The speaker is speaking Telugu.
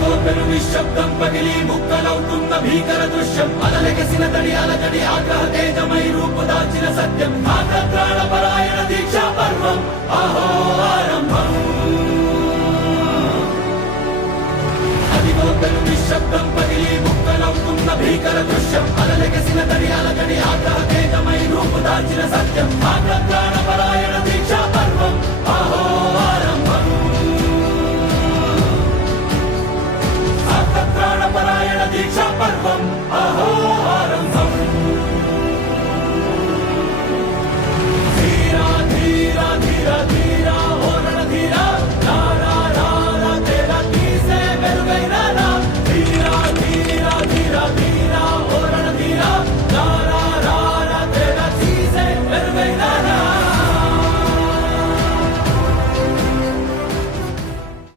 అదిగో పెను నిశ్శబ్దం పగిలి ముక్కలవుతున్న భీకర దృశ్యం అలలెగసిన తడి అలజడి ఆగ్రహ తేజమై రూపుదాల్చిన సత్యం ప్రాణపరాయణ దీక్షా పర్వం అహో ఆరంభం అదిగో పెను నిశ్శబ్దం పగిలి ముక్కలవుతున్న భీకర దృశ్యం అలలెగసిన తడి అలజడి ఆగ్రహ తేజమై రూపుదాల్చిన సత్యం ప్రాణపరాయణ